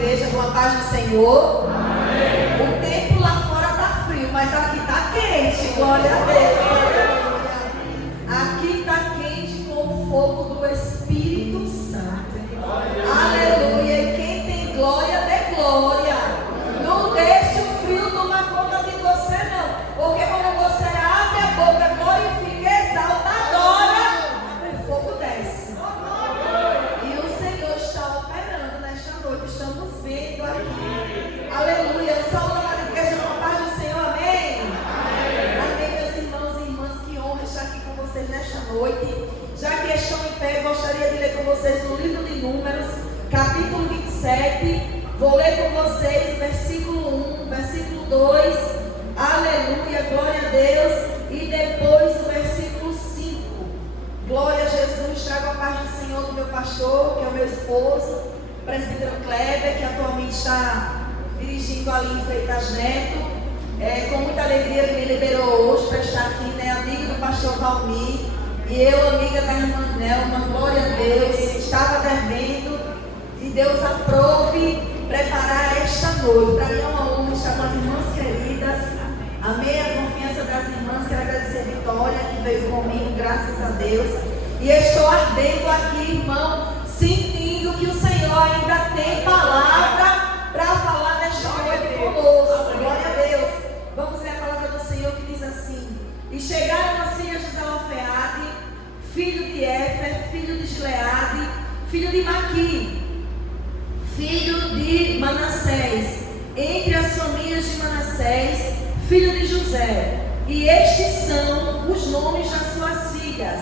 igreja com a paz do Senhor. Amém. O tempo lá fora está frio, mas aqui está quente. Glória a Deus. Aqui está quente com o fogo do Espírito Santo. Aleluia. E quem tem glória, dê glória. Não deixe o frio tomar conta de você, não. Porque quando você abre a boca, glorifica, exalta, adora, o fogo desce. E o Senhor está operando nesta noite. Estamos vendo aqui. Aleluia. Eu saúdo a igreja com a paz do Senhor. Amém. Amém, meus irmãos e irmãs. Que honra estar aqui com vocês nesta noite. Já que estão em pé, gostaria de ler com vocês no livro de Números, capítulo 27. Vou ler com vocês o versículo 1, versículo 2. Aleluia, glória a Deus. E depois o versículo 5. Glória a Jesus. Trago a paz do Senhor do meu pastor, que é o meu esposo, o presbítero Kleber, que atualmente está dirigindo ali em Freitas Neto. Com muita alegria ele me liberou hoje para estar aqui, né? Amigo do pastor Valmir. E eu, amiga da irmã Nelma, glória a Deus. Estava devendo e Deus aprove preparar esta noite. Para mim é uma honra estar com as irmãs queridas. Amém. A confiança das irmãs. Quero agradecer a Vitória que veio comigo, graças a Deus. E estou ardendo aqui, irmão, sentindo que o Senhor ainda tem palavra para falar nesta noite conosco. Glória a Deus. Vamos ler a palavra do Senhor que diz assim: E chegaram as filhas de Zelofeade, filho de Éfer, filho de Gileade, filho de Maqui, filho de Manassés, entre as famílias de Manassés, filho de José. E estes são os nomes das suas filhas: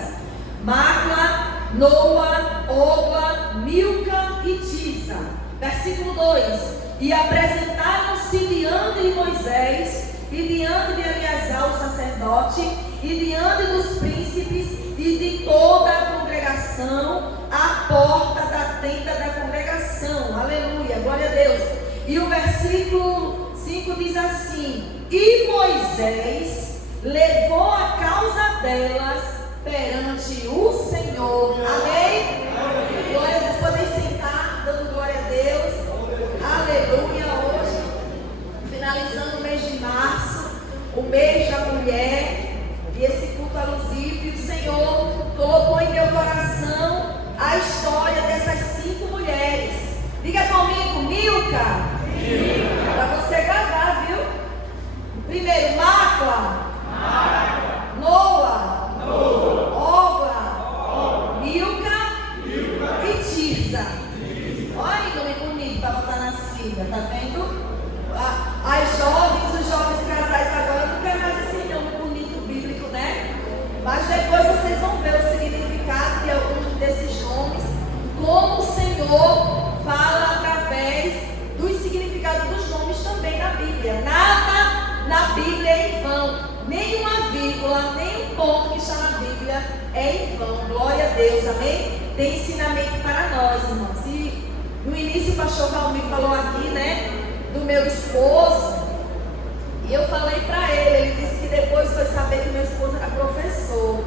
Macla, Noa, Ogla, Milca e Tisa. Versículo 2: E apresentaram-se diante de Moisés e diante de Eleazar, o sacerdote, e diante dos príncipes e de toda a congregação, à porta da tenda da congregação. Aleluia, glória a Deus. E o versículo 5 diz assim: E Moisés levou a causa delas perante o Senhor. Amém? Glória a Deus. Podem sentar, dando glória a Deus. Aleluia. Hoje, finalizando o mês de março, o mês da mulher, e esse culto alusivo, e o Senhor colocou em meu coração a história dessas 5 mulheres. Diga comigo: Milca. Para você gravar, viu? Primeiro, Macla. Noa. Ogla. Milca. E Tisa. Olha aí, nome bonito para botar nas filhas, tá vendo? As jovens, os jovens casais agora não querem mais esse nome bonito bíblico, né? Mas depois vocês vão ver o significado de alguns desses nomes, como o Senhor fala através dos significados dos nomes também na Bíblia. Nada na Bíblia é em vão, nenhuma vírgula, nem um ponto que está na Bíblia é em vão. Glória a Deus, amém? Tem ensinamento para nós, irmãos. E no início o pastor Valmir falou aqui, né, do meu esposo, e eu falei para ele disse que depois foi saber que meu esposo era professor,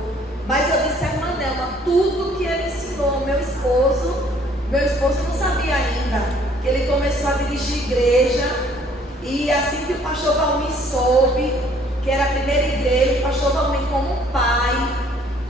mas eu disse à irmã Nelma, tudo que ele ensinou meu esposo não sabia ainda, que ele começou a dirigir igreja, e assim que o pastor Valmir soube que era a primeira igreja, o pastor Valmir, como um pai,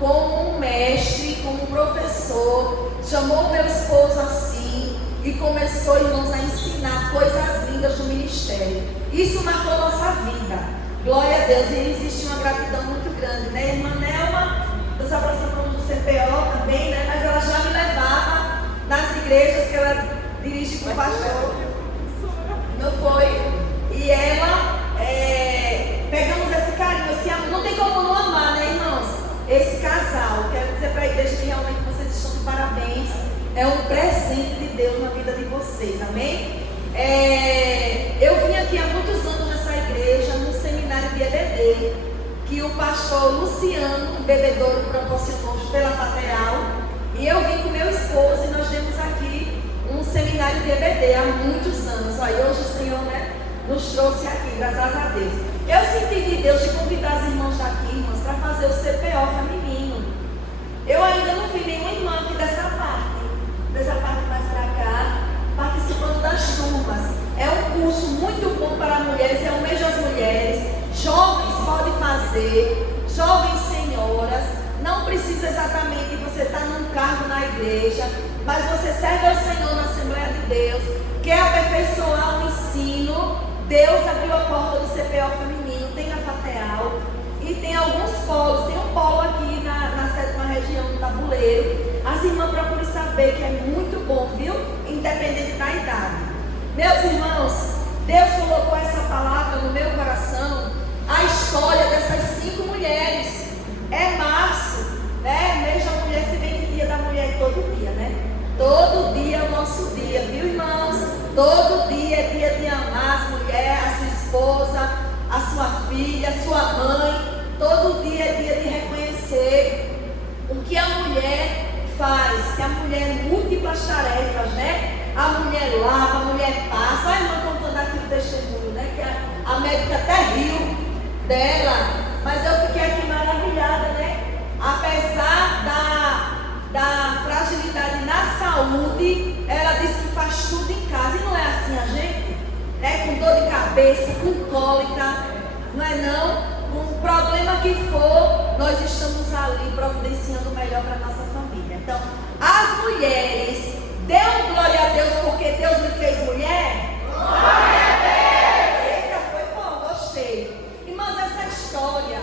como um mestre, como um professor, chamou meu esposo assim e começou, irmãos, a ensinar coisas lindas do ministério. Isso marcou nossa vida. Glória a Deus. E existe uma gratidão muito grande, né? Irmã Nelma, nos aproximamos do CPO também, né? Mas ela já me levava nas igrejas que ela dirige com o pastor. Não foi? E ela, pegamos esse carinho, assim, não tem como não amar, né, irmãos? Esse casal, quero dizer para a igreja que realmente vocês estão de parabéns. É um presente de Deus na vida de vocês, amém? Eu vim aqui há muitos anos nessa igreja, num seminário de EBD, que o pastor Luciano, um bebedouro, proporcionou pela Fateal. E eu vim com meu esposo e nós demos aqui um seminário de EBD há muitos anos. Aí hoje o Senhor, né, nos trouxe aqui, graças a Deus. Eu senti de Deus de convidar as irmãs daqui, irmãs, para fazer o CPO feminino. Eu ainda não vi nenhuma irmã aqui dessa parte mais para cá, participando das turmas. fazer. Jovens senhoras, não precisa exatamente você estar num cargo na igreja, mas você serve ao Senhor na Assembleia de Deus, quer aperfeiçoar o ensino. Deus abriu a porta do CPO feminino, tem na FATEAL e tem alguns polos. Tem um polo aqui na 7ª região do Tabuleiro. As irmãs procurem saber, que é muito bom, viu? Independente da idade. Meus irmãos, Deus colocou essa palavra no meu coração, a história dessas 5 mulheres. É março, né? Mês da mulher, se bem que dia da mulher é todo dia, né? Todo dia é o nosso dia, viu, irmãos? Todo dia é dia de amar as mulheres, a sua esposa, a sua filha, a sua mãe. Todo dia é dia de reconhecer o que a mulher faz, que a mulher é múltiplas tarefas, né? A mulher lava, a mulher passa. Olha a irmã contando aqui o testemunho, né? Que a médica até riu dela, mas eu fiquei aqui maravilhada, né? Apesar da fragilidade na saúde, ela disse que faz tudo em casa. E não é assim a gente? Né? Com dor de cabeça, com cólica, não é não? Com o problema que for, nós estamos ali providenciando o melhor para a nossa família. Então, as mulheres, dêem glória a Deus porque Deus me fez mulher? Glória a Deus! Eita, foi bom, gostei. Irmãs, essa história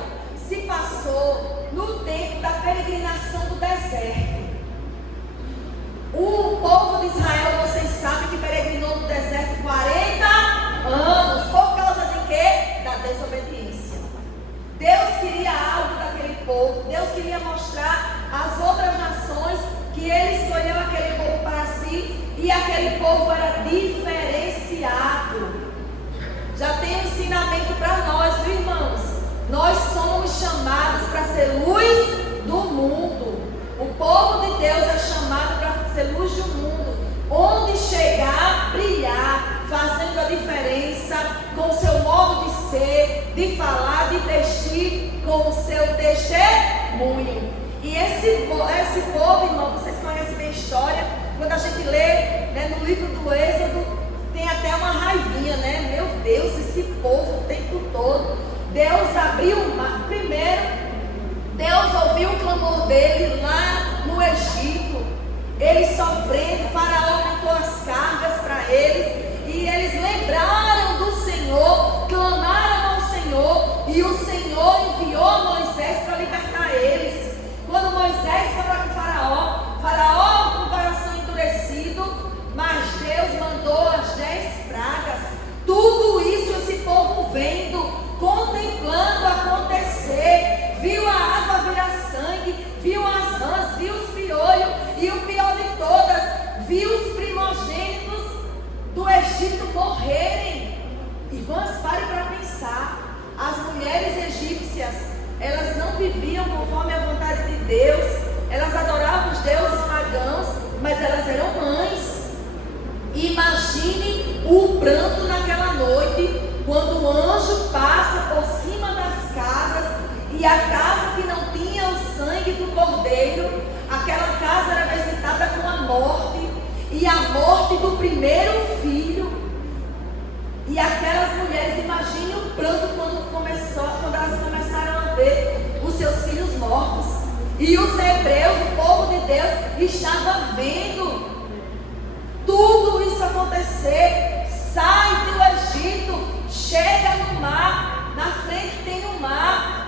se passou no tempo da peregrinação do deserto. O povo de Israel, vocês sabem que peregrinou no deserto 40 anos. Por causa de quê? Da desobediência. Deus queria algo daquele povo. Deus queria mostrar às outras nações que Ele escolheu aquele povo para si. E aquele povo era diferenciado. Já tem um ensinamento para nós, viu, irmãos? Nós somos chamados para ser luz do mundo. O povo de Deus é chamado para ser luz do mundo. Onde chegar, brilhar, fazendo a diferença com o seu modo de ser, de falar, de vestir, com o seu testemunho. E esse povo, irmão, vocês conhecem bem a história. Quando a gente lê, né, no livro do Êxodo, tem até uma raivinha, né? Meu Deus, esse povo o tempo todo. Deus abriu o mar. Primeiro, Deus ouviu o clamor dele lá no Egito. Eles sofrendo, Faraó aumentou as cargas para eles. E eles lembraram do Senhor, clamaram ao Senhor. E o Senhor enviou Moisés para libertar eles. Quando Moisés falou com Faraó com o coração endurecido, mas Deus mandou as 10 pragas. Tudo isso esse povo vendo, contemplando acontecer, viu a água virar sangue, viu as rãs, viu os piolhos, e o pior de todas, viu os primogênitos do Egito morrerem. Irmãs, pare para pensar. As mulheres egípcias, elas não viviam conforme a vontade de Deus, elas adoravam os deuses pagãos, mas elas eram mães. Imagine o pranto naquela noite, quando o anjo passa por cima das casas, e a casa que não tinha o sangue do cordeiro, aquela casa era visitada com a morte, e a morte do primeiro filho. E aquelas mulheres, imagine o pranto quando elas começaram a ver os seus filhos mortos. E os hebreus, o povo de Deus, estava vendo tudo isso acontecer. Sai do Egito, chega no mar, na frente tem o mar.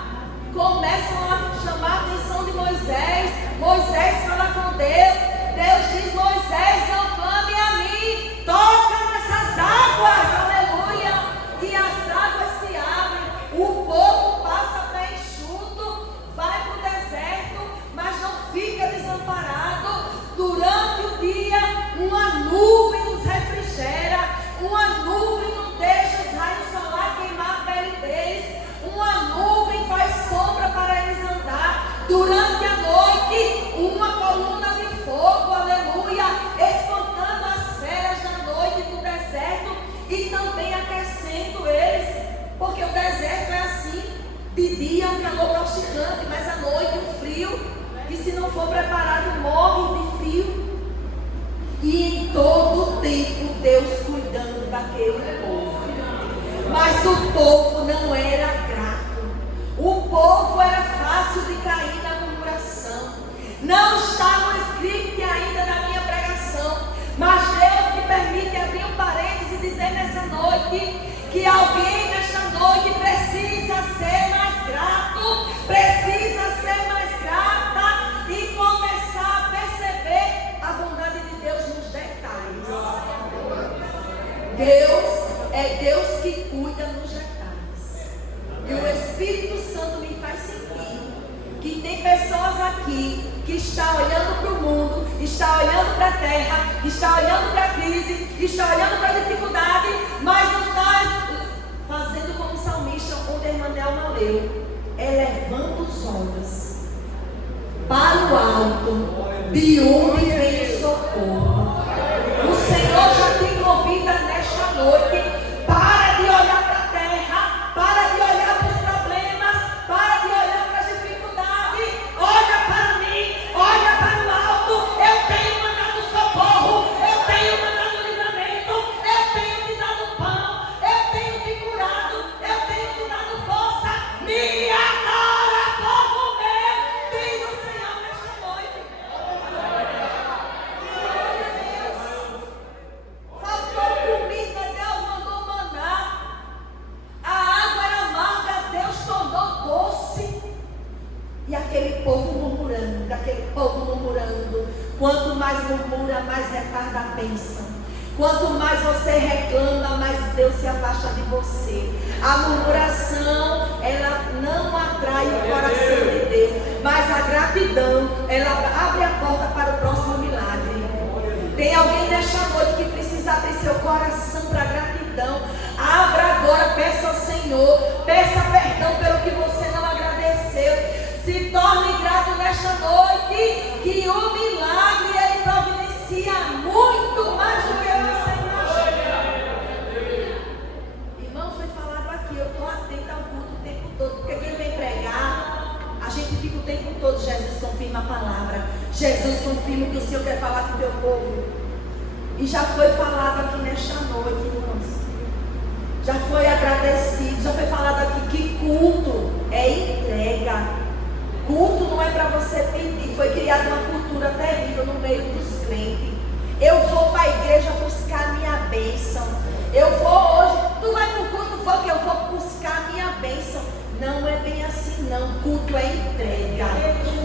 Começam a chamar a atenção de Moisés. Moisés fala com Deus. Deus diz: Moisés, não clame a mim, toca nessas águas, aleluia. E as águas se abrem, o povo passa pé enxuto, vai para o deserto, mas não fica desamparado. Durante o dia, uma nuvem os refrigera, uma nuvem não deixa os raios solar queimar a pele deles, uma nuvem faz sombra para eles andar. Durante a noite, uma coluna de fogo, aleluia, espantando as feras da noite do deserto e também aquecendo eles, porque o deserto é assim: de dia é um calor causticante, mas à noite um frio, que se não for preparado morre de frio. E em todo o tempo Deus cuidando daquele povo, mas o povo não era grato. O Não está no script ainda da minha pregação, mas Deus me permite abrir um parênteses e dizer nessa noite que alguém nesta noite precisa ser mais grato, precisa ser mais grata e começar a perceber a bondade de Deus nos detalhes. Deus é Deus que cuida nos detalhes. E o Espírito Santo me faz sentir que tem pessoas aqui que estão olhando para o mundo, está olhando para a terra, está olhando para a crise, está olhando para a dificuldade, mas não está fazendo como o salmista, onde a irmã Nelma leu, elevando os olhos para o alto, de onde vem o socorro. O Senhor já te convida nesta noite. Para de olhar para a terra, para de olhar para os problemas, para de olhar para as dificuldades. Olha para mim, olha para o alto. Eu tenho mandado socorro, eu tenho mandado livramento, eu tenho te dado pão, eu tenho te curado, eu tenho te dado força. Me adora, povo meu, diz o Senhor nesta noite. Glória a Deus. Faltou comida, Deus mandou maná. A água era amarga, Deus tornou doce. E aquele povo murmurando, Quanto mais murmura, mais retarda a bênção. Quanto mais você reclama, mais Deus se afasta de você. A murmuração, ela não atrai o coração de Deus, mas a gratidão, ela abre a porta para o próximo milagre. Tem alguém nesta noite que precisa abrir seu coração para a gratidão. Abra agora, peça ao Senhor, peça perdão pelo que você não agradeceu. Se torne grato nesta noite, que o milagre ele providencia muito mais do que você imagina. Irmão, foi falado aqui, eu estou atenta ao culto o tempo todo, porque quem vem pregar, a gente fica o tempo todo, Jesus confirma a palavra, Jesus confirma o que o Senhor quer falar com o teu povo. E já foi falado aqui nesta noite, irmãos. Já foi agradecido, já foi falado aqui que culto é entrega. Culto não é para você pedir. Foi criada uma cultura terrível no meio dos crentes. Eu vou para a igreja buscar minha bênção. Eu vou hoje. Tu vai para o culto, foi que eu vou buscar minha bênção. Não é bem assim não. Culto é entrega.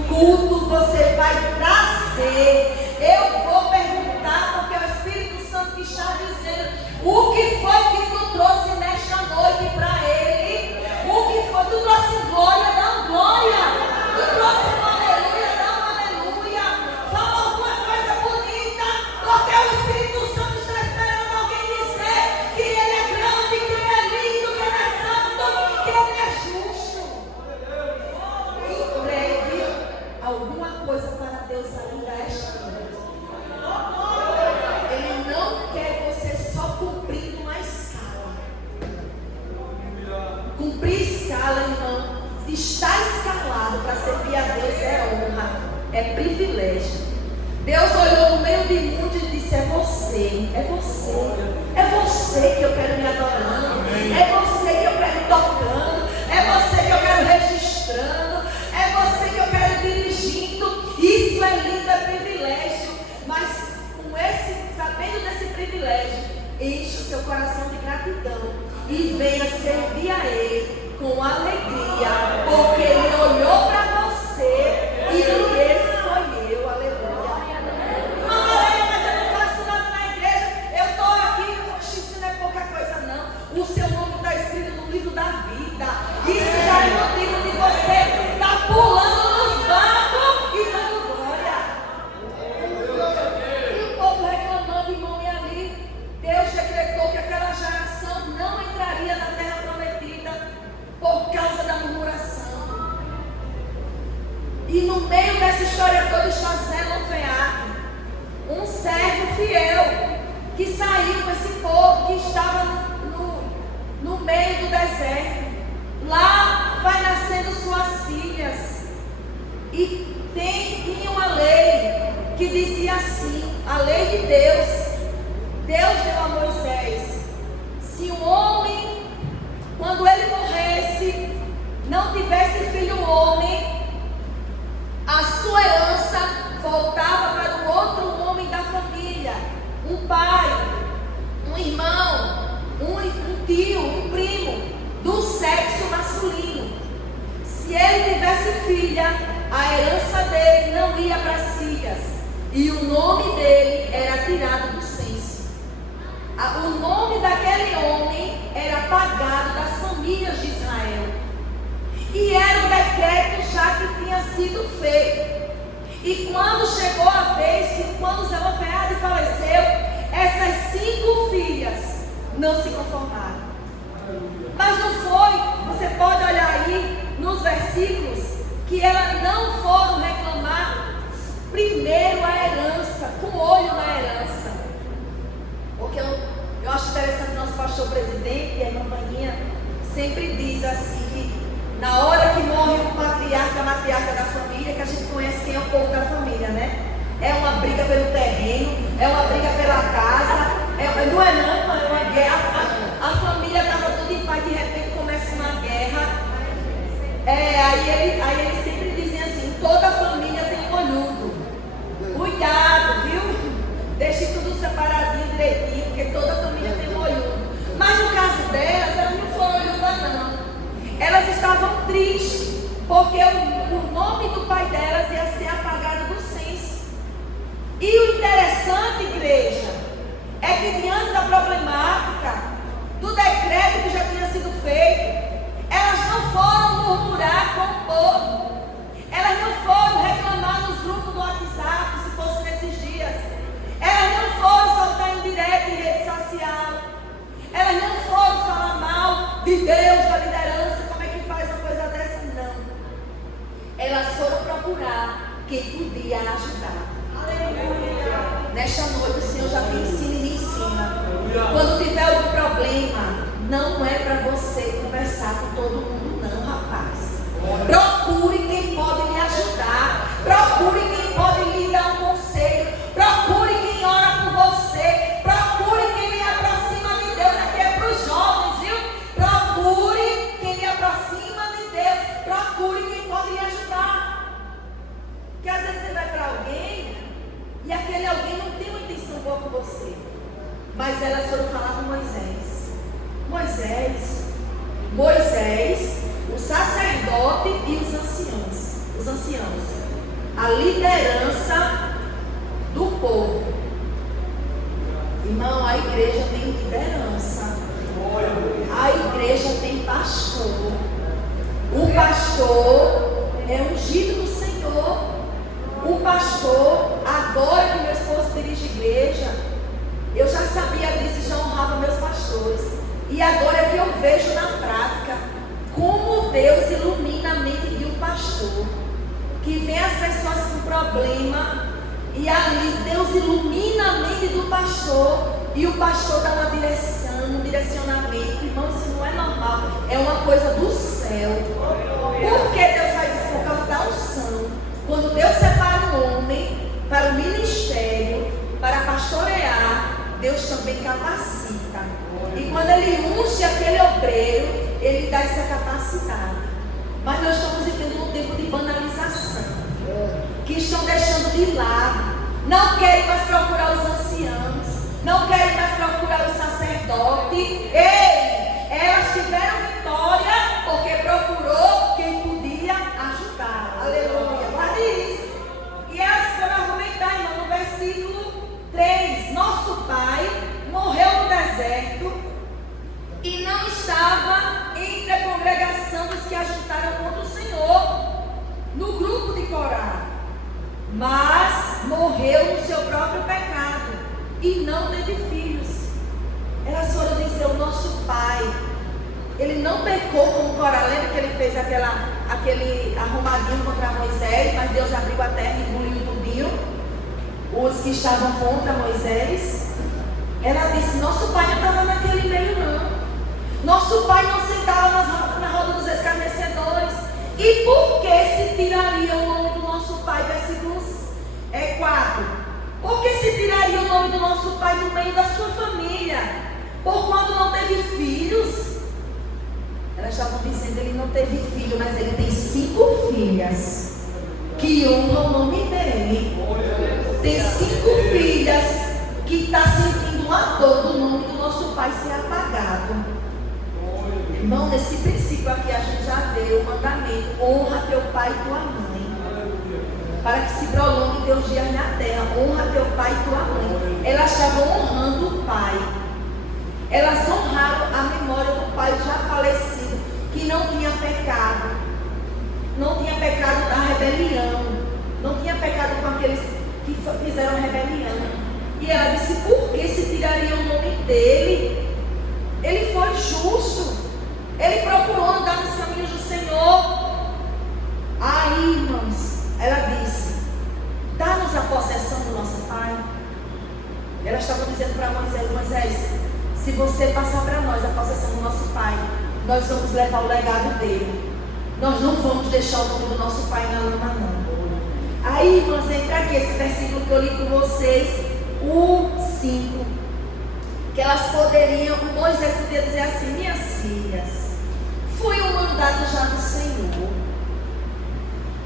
Culto você vai trazer. Eu vou perguntar, porque o Espírito Santo está dizendo: o que foi que tu trouxe nesta noite para Ele? O que foi? Tu trouxe glória, não glória. Tu trouxe um aleluia, dá um aleluia. Fala alguma coisa bonita, porque o Espírito Santo está esperando alguém dizer que Ele é grande, que Ele é lindo, que Ele é santo, que Ele é justo. Entregue alguma coisa para Deus ainda esta noite. Ele não quer você só cumprindo uma escala. Cumprir escala, irmão. Estar escalado para servir a Deus é honra, é privilégio. Deus olhou no meio de muitos e disse: é você, é você, é você que eu quero me adorando, é você que eu quero tocando, é você que eu quero registrando, é você que eu quero dirigindo. Isso é lindo, é privilégio. Mas com sabendo desse privilégio, enche o seu coração de gratidão e venha servir a Ele com alegria, porque Ele olhou para você e Ele escolheu. Aleluia. Não, mas eu não faço nada na igreja, eu estou aqui. Isso não é pouca coisa não. O seu nome está escrito no livro da vida. Isso já é motivo de você estar pulando nos bancos e dando glória. E o povo reclamando, irmão, e ali Deus decretou que aquela geração não entraria na terra prometida por causa da murmuração. E no meio dessa história toda está Zelofeade, um servo fiel, que saiu com esse povo que estava no meio do deserto. Lá vai nascendo suas filhas. E tinha uma lei que dizia assim, a lei de Deus. Deus deu a Moisés: se um homem, quando ele morresse, não tivesse filho homem, a sua herança filha, a herança dele não ia para as filhas, e o nome dele era tirado do censo. O nome daquele homem era apagado das famílias de Israel. E era um decreto já que tinha sido feito. E quando chegou a vez que quando Zelofehade faleceu, essas 5 filhas não se conformaram. Mas não foi, você pode olhar aí nos versículos, que elas não foram reclamar primeiro a herança, com olho na herança. Porque eu acho interessante, nosso pastor presidente, a irmã Vaninha, sempre diz assim, que na hora que morre o patriarca, a matriarca da família, que a gente conhece quem é o povo da família, né? É uma briga pelo terreno, é uma briga pela casa, não é uma guerra. A família estava tudo em paz, de repente começa uma guerra. Aí eles sempre dizem assim, toda família tem um olhudo. Cuidado, viu? Deixe tudo separadinho, direitinho, porque toda família tem um olhudo. Mas no caso delas, elas não foram olhudas não. Elas estavam tristes, porque o nome do pai delas ia ser apagado do censo. E o interessante, igreja, é que diante da problemática, do decreto que já tinha sido feito, elas não foram murmurar com o povo. Elas não foram reclamar nos grupos do WhatsApp, se fosse nesses dias. Elas não foram soltar em direto em rede social. Elas não foram falar mal de Deus, da liderança, como é que faz uma coisa dessa? Não. Elas foram procurar quem podia ajudar. Aleluia. Nesta noite o Senhor já te ensina e me ensina. Quando tiver algum problema, não é para você conversar com todo mundo, não, rapaz. Procure quem pode lhe ajudar. Procure quem pode lhe dar um conselho. Procure quem ora por você. Procure quem lhe aproxima de Deus. Aqui é para os jovens, viu? Procure quem lhe aproxima de Deus. Procure quem pode lhe ajudar. Porque às vezes você vai para alguém e aquele alguém não tem uma intenção boa com você. Mas elas foram falar com Moisés. Moisés, o sacerdote e os anciãos, a liderança do povo. Irmão, a igreja tem liderança, a igreja tem pastor. O pastor é ungido do Senhor. O pastor, agora que meu esposo dirige igreja, eu já sabia disso e já honrava meus pastores. E agora é que eu vejo na prática como Deus ilumina a mente de um pastor. Que vem as pessoas com problema e ali Deus ilumina a mente do pastor. E o pastor dá uma direção, um direcionamento. Irmão, isso não é normal. É uma coisa do céu. Por que Deus faz isso? Por causa da unção. Quando Deus separa um homem para o ministério, para pastorear, Deus também capacita. E quando Ele unge aquele obreiro, Ele dá essa capacidade. Mas nós estamos vivendo um tempo de banalização, que estão deixando de lado. Não querem mais procurar os anciãos, não querem mais procurar o sacerdote. Ei, elas tiveram vitória porque procurou quem podia ajudar. Aleluia, guarde isso. E elas foram argumentar, irmão, no versículo 3, nosso pai morreu no deserto e não estava entre a congregação dos que ajuntaram contra o Senhor, no grupo de Corá, mas morreu no seu próprio pecado e não teve filhos. Elas foram dizer, o nosso pai, ele não pecou como Corá. Lembra que ele fez aquele arrumadinho contra Moisés, mas Deus abriu a terra e engoliu tudinho os que estavam contra Moisés. Ela disse, nosso pai não estava naquele meio não. Nosso pai não sentava na roda dos escarnecedores. E por que se tiraria o nome do nosso pai? Versículo 4. Por que se tiraria o nome do nosso pai do meio da sua família? Por quando não teve filhos? Elas estavam dizendo, ele não teve filho, mas ele tem 5 filhas que honram o nome dele. Tem 5 filhas que estão sentindo uma dor do nome do nosso pai ser apagado. Irmão, nesse princípio aqui a gente já vê o mandamento: honra teu pai e tua mãe, para que se prolongue teus dias na terra. Honra teu pai e tua mãe. Elas estavam honrando o pai. Elas honraram a memória do pai já falecido, que não tinha pecado. Não tinha pecado da rebelião. Não tinha pecado com aqueles que fizeram rebelião. E ela disse: por que se tiraria o nome dele? Ele foi justo. Ele procurou andar nos caminhos do Senhor. Aí, irmãos, ela disse: dá-nos a possessão do nosso pai. Ela estava dizendo para Moisés: Moisés, se você passar para nós a possessão do nosso pai, nós vamos levar o legado dele. Nós não vamos deixar o nome do nosso pai na lama, não. Aí, irmãos, entra aqui esse versículo que eu li com vocês, o 5. Que elas poderiam, Moisés podia dizer assim: minhas filhas, foi um mandado já do Senhor.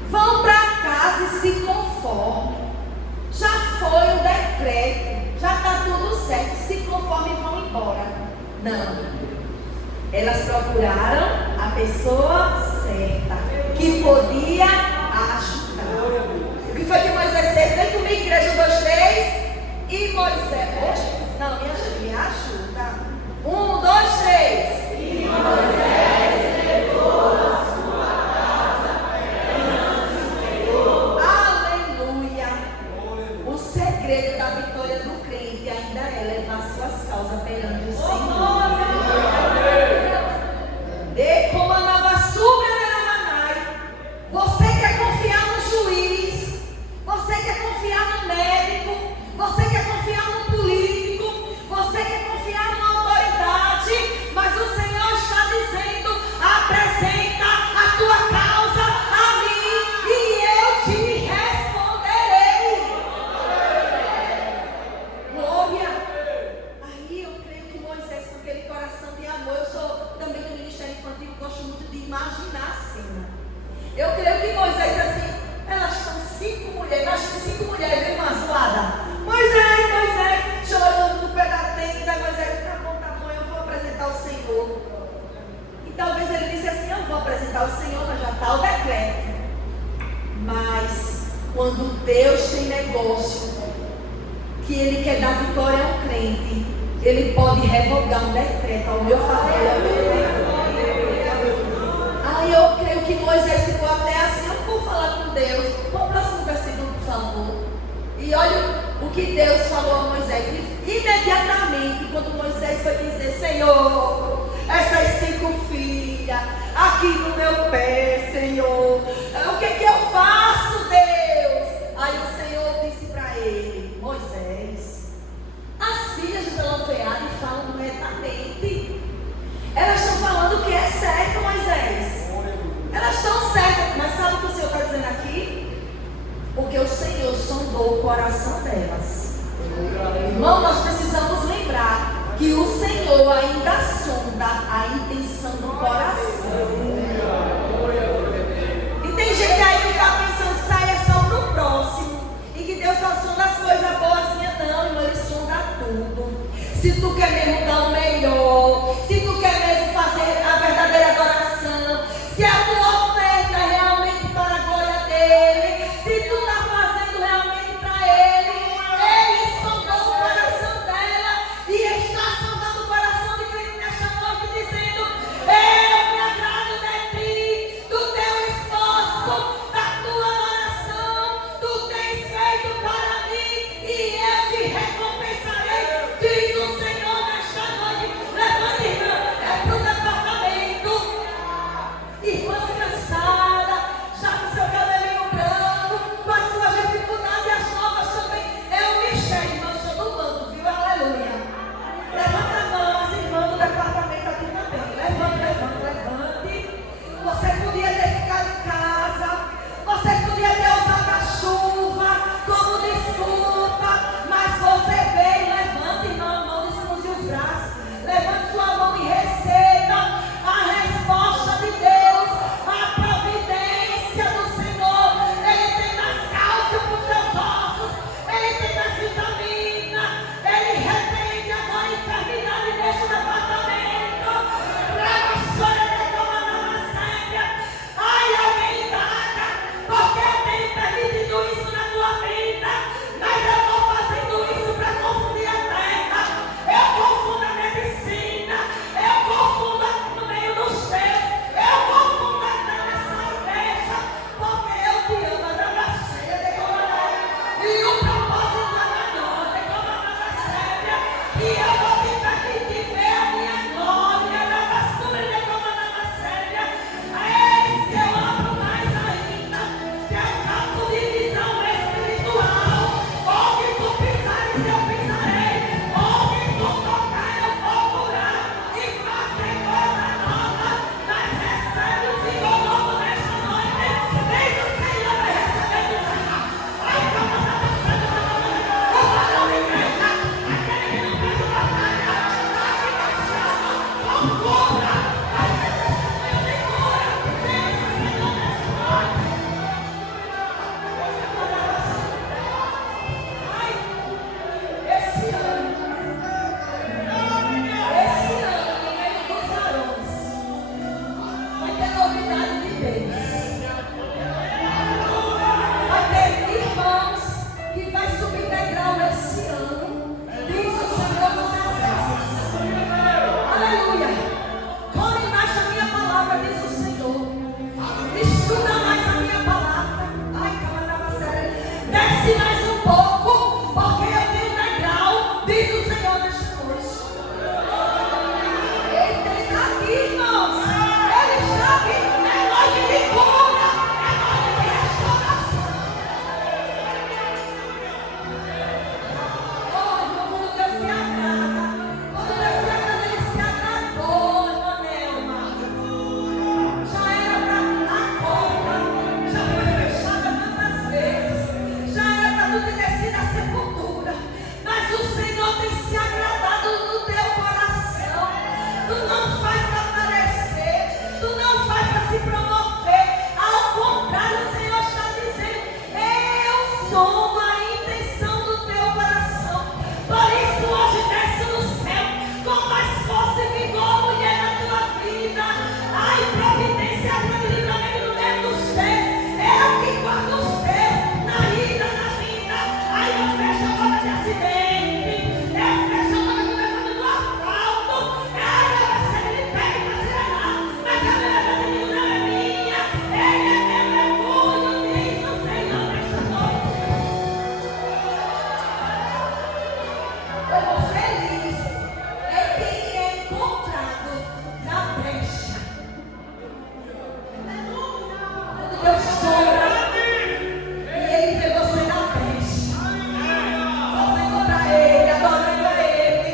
Vão para casa e se conformem. Já foi o decreto, já está tudo certo. Se conformem e vão embora. Não. Elas procuraram a pessoa certa, que podia ajudar. O que foi que Moisés fez? Vem comigo, igreja 2, 3. E Moisés, não, minha gente, me ajuda. 1, 2, 3. E Moisés levou a sua casa perante o Senhor. Aleluia. O segredo da vitória do crente ainda é levar suas causas perante o Senhor. Você quer confiar no juiz? Você quer confiar no médico? Você quer confiar no político? Você quer confiar numa autoridade? Mas o Senhor está dizendo: apresenta a tua causa a mim e eu te responderei. Glória. Aí eu creio que Moisés, com aquele coração de amor, eu sou também do Ministério Infantil, gosto muito de imaginar a cena. Eu creio que Moisés, assim, elas são 5 mulheres, imagina 5 mulheres, viu, uma zoada. Moisés, chorando no pé da tenda. Moisés: tá bom, eu vou apresentar o Senhor. E talvez ele disse assim: eu vou apresentar o Senhor, mas já está o decreto. Mas, quando Deus tem negócio, que Ele quer dar vitória ao crente, Ele pode revogar um decreto ao meu favor. Aí eu creio que Moisés ficou até assim: eu vou falar com Deus. Vamos para o próximo versículo, por favor. E olha o que Deus falou a Moisés. Imediatamente, quando Moisés foi dizer: Senhor, essas 5 filhas aqui no meu pé, Senhor, o que eu faço, Deus? Aí o Senhor disse para ele: Moisés, as filhas de Zelofeade falam diretamente. Elas estão falando o que é certo, Moisés. Elas estão certas, mas sabe o que o Senhor está dizendo aqui? Porque o Senhor sondou o coração delas. Irmão, nós precisamos lembrar que o Senhor ainda sonda a intenção do coração. E tem gente aí que está pensando que sair é só para o próximo, e que Deus só sonda as coisas boazinhas. Não, irmão, Ele sonda tudo. Se tu quer mesmo dar o melhor, se tu quer mesmo fazer a verdadeira adoração, se a tua oferta é realmente para a glória dele, se tu está fazendo realmente para ele, Ele sondou o coração dela e está sondando o coração de quem nesta noite, dizendo: eu me agrado de ti, do teu esforço, da tua adoração, tu tens feito para mim e eu te recompensarei, diz o Senhor nesta noite. tu não faz para aparecer, tu não faz para se promover. Ao contrário, o Senhor está dizendo: eu sou a intenção do teu coração. Por isso hoje desce no céu com mais força e vigor, mulher, na tua vida. Ai, providência, grande livramento no meio dos teus. É o que guarda os teus na ida, na vinda. Ai, eu fecho a porta de acidente, eu fecho a porta do levando do asfalto. Ai, eu recebo, ele pega para se levar, mas a minha vida não é minha. Ele é meu refúgio, diz o Senhor nesta noite. Como feliz é quem é encontrado na brecha. Quando Deus sombra e Ele vê você na brecha, fazendo para Ele, adorando a Ele.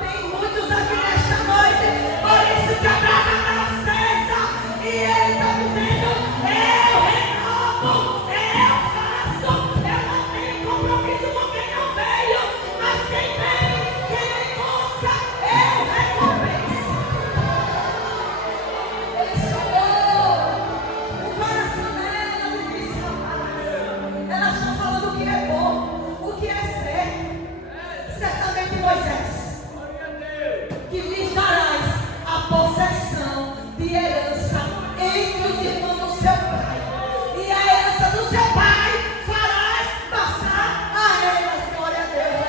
Tem muitos aqui nesta noite, por isso que a brasa está acesa e Ele está dizendo: eu renovo, eu faço, eu não tenho compromisso com quem não veio, mas quem vem, quem encontra, eu recompenso. Ele sondou o coração delas e disse: rapaz, elas estão falando o que é bom, o que é certo. Certamente, Moisés, que lhes darás a possessão de herança entre os irmãos do seu pai, e a herança do seu pai farás passar a elas. Glória a Deus.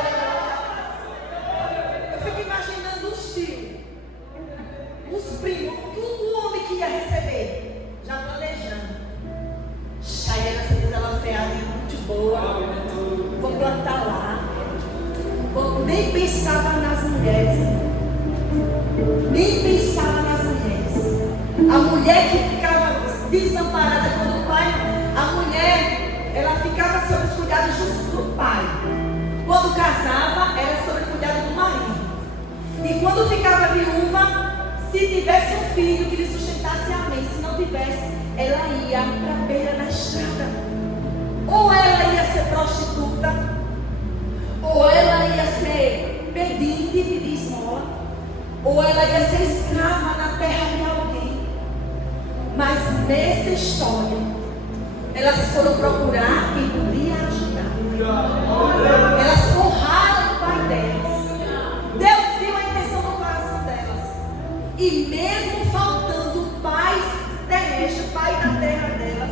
Eu fico imaginando os tios, os primos, tudo o homem que ia receber, já planejando. A herança dela freada e muito boa, vou plantar lá. Nem pensava nas mulheres, nem pensava nas mulheres. A mulher que ficava desamparada quando o pai, a mulher, ela ficava sob os cuidados do pai. Quando casava, era sob o cuidado do marido. E quando ficava viúva, se tivesse um filho que lhe sustentasse, amém. Se não tivesse, ela ia para a beira da estrada. Ou ela ia ser prostituta, ou ela ia ser pedinte, pedir esmola, ou ela ia ser escrava na terra de alguém. Mas nessa história, elas foram procurar quem podia ajudar. Elas honraram o pai delas. Deus viu a intenção do coração delas. E mesmo faltando pais terrestres, pai da terra delas,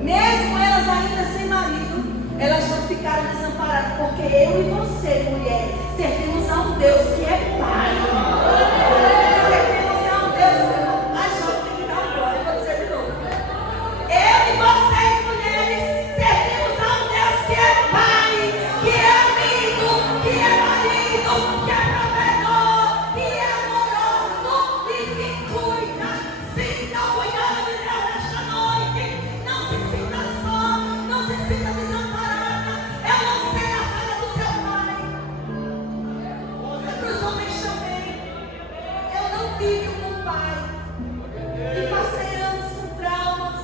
mesmo elas ainda sem marido, elas não ficaram desamparadas, porque eu e você, mulher, servimos a um Deus que é Pai. Servimos a um Deus que é Pai. A jovem tem que dar glória, eu vou dizer de novo. Eu e vocês, mulheres, servimos a um Deus que é Pai, que é amigo, que é marido, que é provedor, que é amoroso e que cuida. Sinta o cuidado de Deus nesta noite. Não se sinta só, não se sinta desamparada. Eu não sei a falha do seu pai. É para os homens também. Eu não tive um pai. E passei anos com traumas.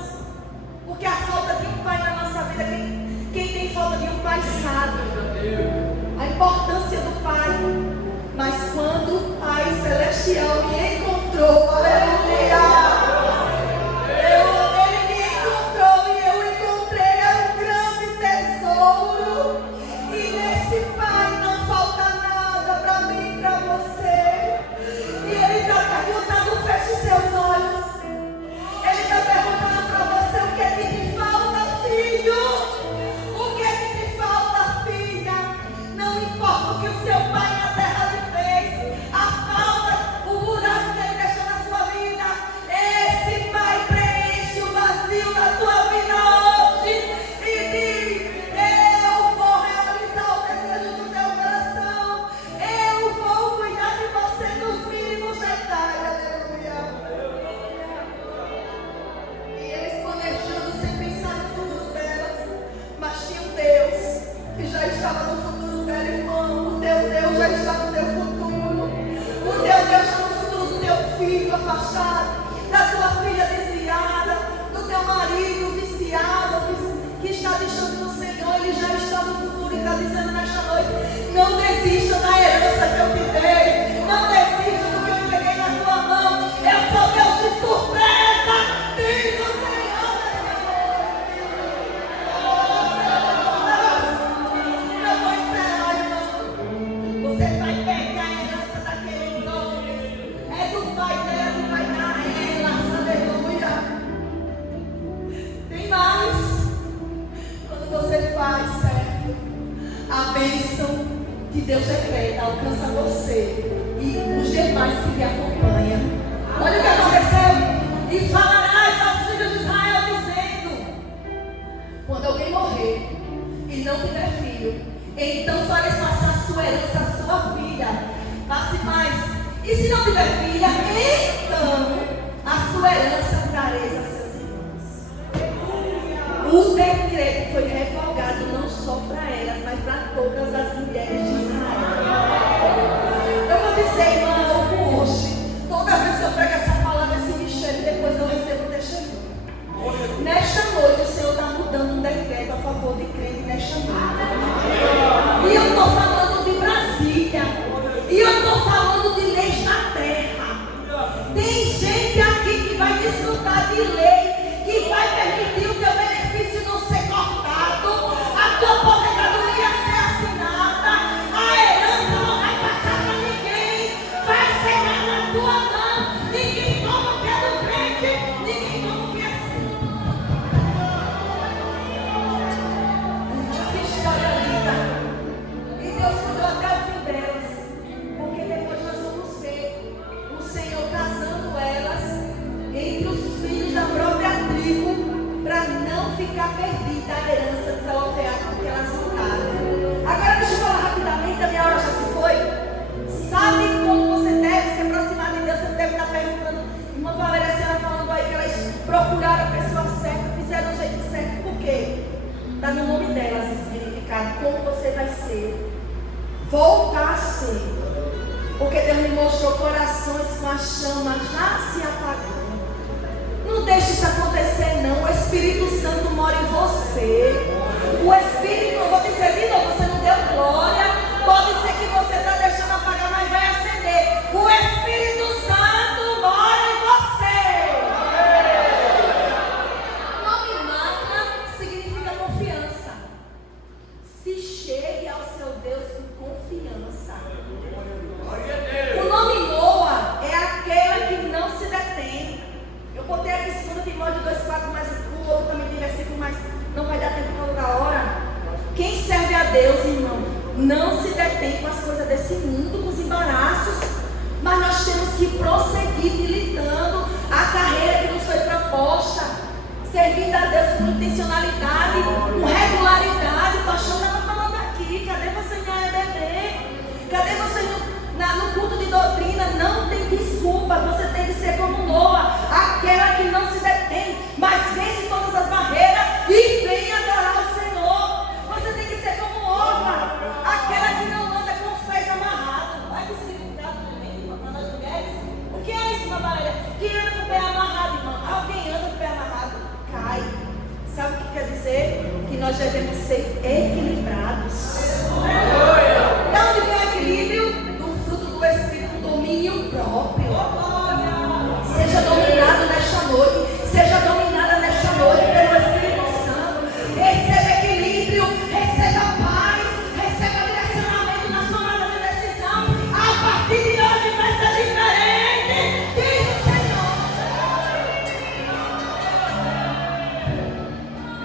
Porque a falta de um pai na nossa vida, quem tem falta de um pai sabe a importância do pai. Mas quando o Pai Celestial me encontrou, aleluia! Ele me encontrou e eu encontrei um grande tesouro. E nesse Pai não falta nada para mim e para você. E Ele está perguntando: feche seus olhos. Ele está perguntando para você: o que é que te falta, filho? O que é que te falta, filha? Não importa o que o seu pai na terra lhe fez, a falta, o buraco que ele deixou na sua vida, esse pai preenche o vazio da tua vida hoje e diz: eu vou realizar o desejo do teu coração, eu vou cuidar de você nos mínimos detalhes. Aleluia. E eles planejando sem pensar no futuro delas, mas tinha um Deus que já estava no futuro dela, irmão. O teu Deus já está no teu futuro. O teu Deus está no futuro do teu filho afastado, da tua filha desviada, do teu marido viciado, que está deixando no Senhor. Ele já está no futuro e está dizendo nesta noite: não desista da herança que eu te dei. Não desista mais. E se não tiver filha, então a sua herança dareis a seus irmãos. O decreto foi revogado não só para elas, mas para todas as mulheres de Israel. Eu vou dizer, irmão, hoje, toda vez que eu prego essa palavra, esse mistério, depois eu recebo o testemunho. Nesta noite, o Senhor está mudando um decreto a favor de crente nesta noite. E eu estou falando de Brasília. E eu estou falando de leis da terra. Tem gente aqui que vai desfrutar de lei, que vai permitir o teu benefício não ser cortado, a tua aposentadoria ser assinada, a herança não vai passar para ninguém, vai chegar na tua mão. Ninguém toma o que é do crente, ninguém toma o que é seu. Que história linda. E Deus cuidou até o fim delas, porque depois nós vamos ver o Senhor casando elas entre os filhos da própria tribo, para não ficar perdida a herança desalofeada que elas voltaram. Agora deixa eu falar rapidamente, a minha hora já se foi. Sabe como você deve se aproximar de Deus? Você deve estar perguntando, irmã Valéria, a senhora falando aí que elas procuraram a pessoa certa, fizeram o jeito certo. Por quê? Está no nome delas esse significado. Como você vai ser? Voltar a ser. Porque Deus me mostrou corações com a chama já se apagando. Não deixe isso acontecer, não. O Espírito Santo mora em você. O Espírito, eu vou dizer de novo, você não deu glória. Pode ser que você está deixando apagar, mas vai acender. O Espírito Santo mora em você. O nome Magna significa confiança. Se chegue ao seu Deus com confiança. O nome Noa é aquela que não se detém. Eu botei aqui 2 Timóteo 2,4, mas o outro também tem versículo, mas não vai dar tempo por causa da hora. Quem serve a Deus, irmão, não se detém com as coisas desse mundo, com os embaraços, mas nós temos que prosseguir militando a carreira que nos foi proposta, servindo a Deus com intencionalidade, com regularidade. O pastor estava falando aqui, cadê você em AEBD? Cadê você no culto de doutrina? Não tem desculpa, você tem que ser como Noa, aquela que não se detém, mas vence todas as barreiras e vem adorar o Senhor. Você tem que ser como Orfa, aquela que não anda com os pés amarrados. Olha que significado também para nós mulheres. O que é isso, irmã Valéria? Quem anda com o pé amarrado, irmão? Alguém anda com o pé amarrado, cai. Sabe o que quer dizer? Que nós devemos ser equilibrados. De onde vem o equilíbrio? Do fruto do Espírito, domínio próprio. Seja dominado nesta noite, seja dominada nesta noite pelo Espírito Santo. Receba equilíbrio, receba paz, receba direcionamento nas tomadas de decisão. A partir de hoje vai ser diferente, diz o Senhor.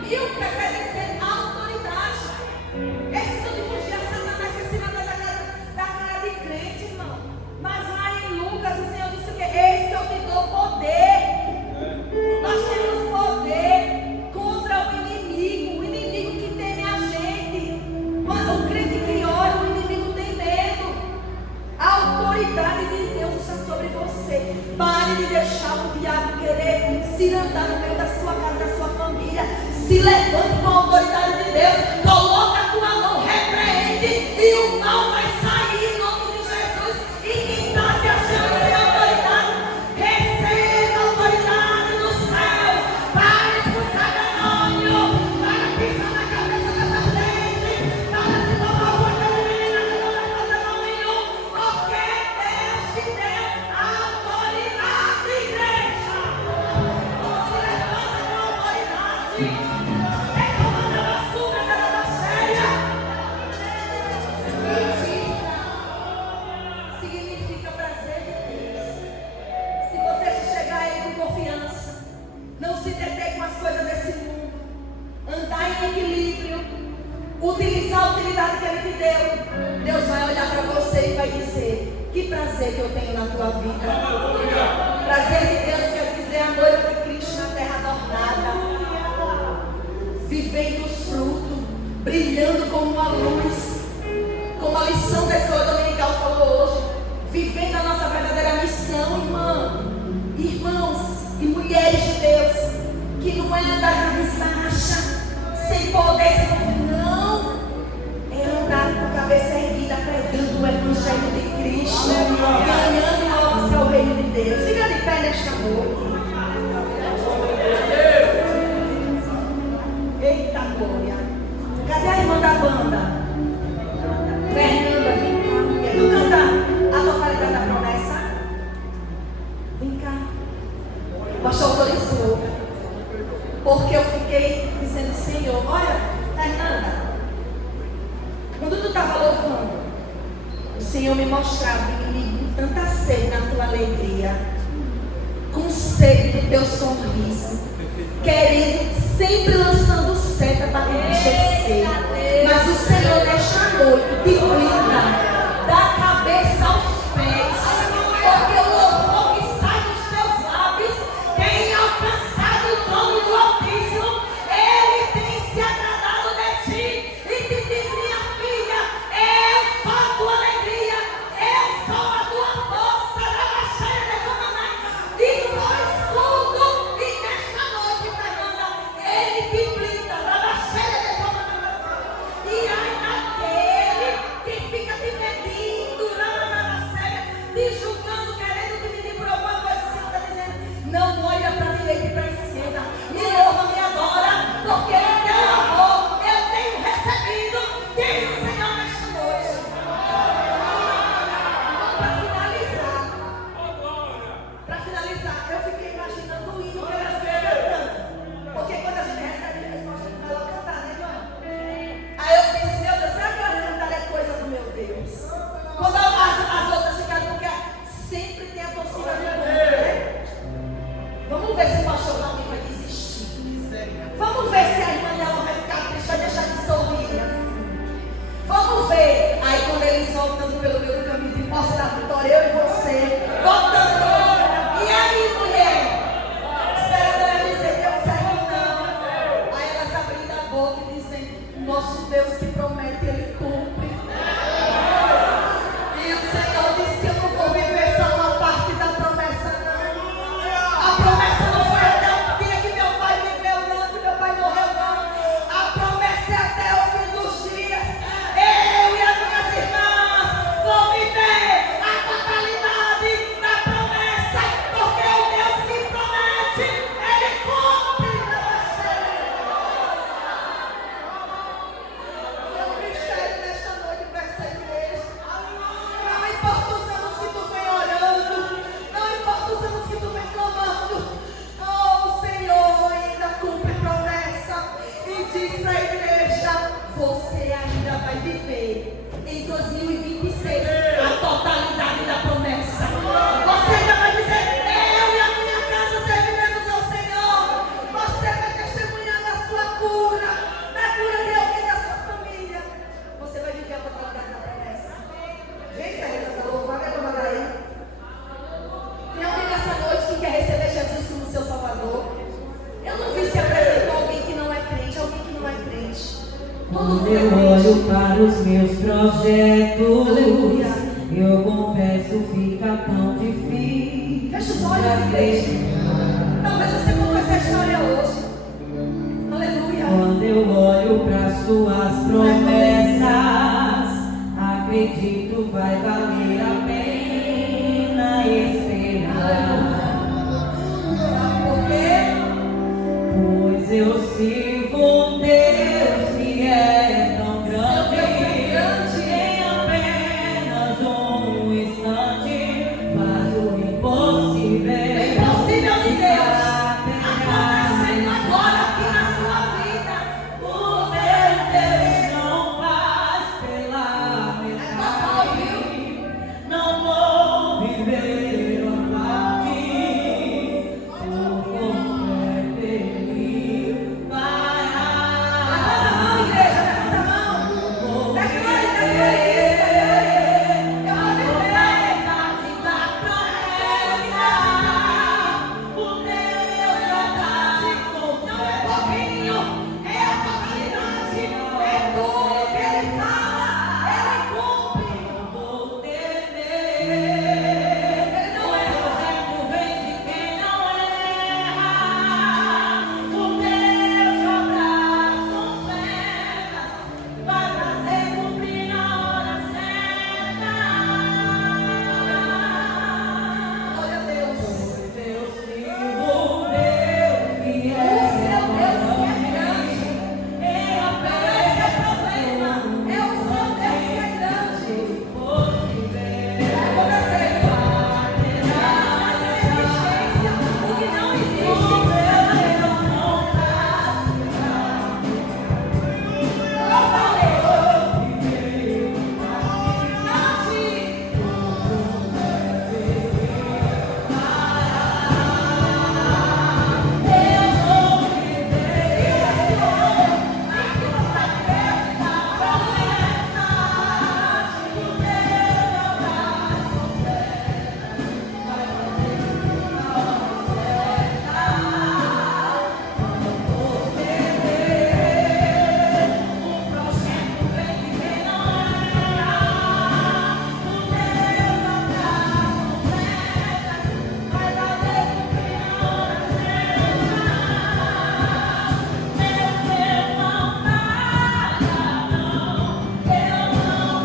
E o que quer dizer autoridade? Esses últimos dias Satanás se ensina da cara de crente, irmão. Mas lá em Lucas o Senhor disse que eis que eu te dou poder. Nós temos poder contra o inimigo que teme a gente. Quando o crente que ora, o inimigo tem medo. A autoridade de Deus está sobre você. Pare de deixar o diabo querer se andar no meio da sua casa, da sua família. Se levante com a autoridade de Deus. Coloca a tua mão, repreende e o mal vai sair em nome de Jesus. E quem está se achando sem autoridade, receba a autoridade do céu para expulsar demônio, para pisar na cabeça dessa gente, para se tomar conta de menina que não vai fazer mal nenhum, porque Deus te deu a autoridade, igreja. Se levanta com a autoridade. Significa prazer de Deus. Se você chegar a Ele com confiança, não se deter com as coisas desse mundo, andar em equilíbrio, utilizar a utilidade que Ele te deu, Deus vai olhar para você e vai dizer: que prazer que eu tenho na tua vida. Prazer de Deus quer dizer a noiva de Cristo na terra adornada, vivendo os frutos, brilhando como uma luz, como a lição da escola dominical falou hoje. vivendo a nossa verdadeira missão, irmã. Irmãos e mulheres de Deus, que não é andar na desmarcha, sem poder, sem poder, não. É andar com a cabeça erguida, pregando o Evangelho de Cristo, ganhando almas para o reino de Deus. Fica de pé nesta noite. Eita glória. Cadê a irmã da banda? Fernanda, vem cá, mulher. Tu canta a totalidade da promessa? Vem cá. O pastor autorizou. Porque eu fiquei dizendo, Senhor, olha, Fernanda, quando tu estava louvando, o Senhor me mostrava com tanta sede na tua alegria, com sede do teu sorriso, querendo, sempre lançando seta para te enriquecer. Mas o Senhor nesta noite te brinda da cabeça aos pés, porque o louvor que sai dos teus lábios tem alcançado o trono do Altíssimo. Ele tem se agradado de ti e te diz, minha filha, eu sou a tua alegria, eu sou a tua força, da baixaria de Canaã, e sou escudo. E nesta noite, Fernanda, ele te brinda da baixaria de Canaã. E ai naquele que fica te medindo, te julgando, querendo te medir por alguma coisa, o Senhor está dizendo, não olha para a direita e para a esquerda, me louva, me adora, porque o teu amor eu tenho recebido, diz o Senhor nesta noite. Para finalizar, eu fiquei imaginando o hino que elas vinham cantando, porque quando a gente recebe a resposta, a gente vai logo cantar, né, irmã? Aí eu disse, meu Deus, será que elas cantaram é coisa do meu Deus? Quando as outras ficaram, porque sempre tem a torcida do mundo, né? Vamos ver se o pastor Valmir vai desistir. Vamos ver se a irmã dela vai ficar triste, vai deixar de sorrir. Vamos ver. Aí quando eles voltando pelo meio do caminho de posse da vitória, eu e você, voltando. E aí, mulher? Esperando ela dizer que eu sei não. Aí elas abrindo a boca e dizendo, nosso Deus que promete, Ele cumpre. E o Senhor disse que eu não vou viver só uma parte da promessa, não. A promessa não foi até o dia que meu pai viveu, não, que meu pai morreu, não. A promessa é até o fim dos dias. Eu e as minhas irmãs vão viver a totalidade da promessa, porque o Deus que promete, Ele cumpre. É um mistério nesta noite para essa igreja. Não importa os anos que tu vem orando, não importa os anos que tu vem clamando, o Senhor ainda cumpre promessa e diz para a igreja, você ainda vai viver em 2026 a totalidade da promessa. Você ainda vai dizer, eu e a minha casa serviremos ao Senhor. Você vai testemunhar da sua cura, da cura de alguém da sua família. Você vai viver a totalidade da promessa. Vem, Fernanda, louvar a dona daí. Tem alguém nessa noite que quer receber Jesus como seu Salvador? Eu não vi se apresentou alguém que não é crente, alguém que não é crente. Todo mundo Quando eu é crente. olho para os meus projetos, Aleluia. eu confesso, fica tão difícil. Fecha os olhos, igreja. Talvez você contou essa história hoje. Aleluia. Quando eu olho para suas promessas, acredito vai valer a pena esperar. Sabe por quê? Pois eu sei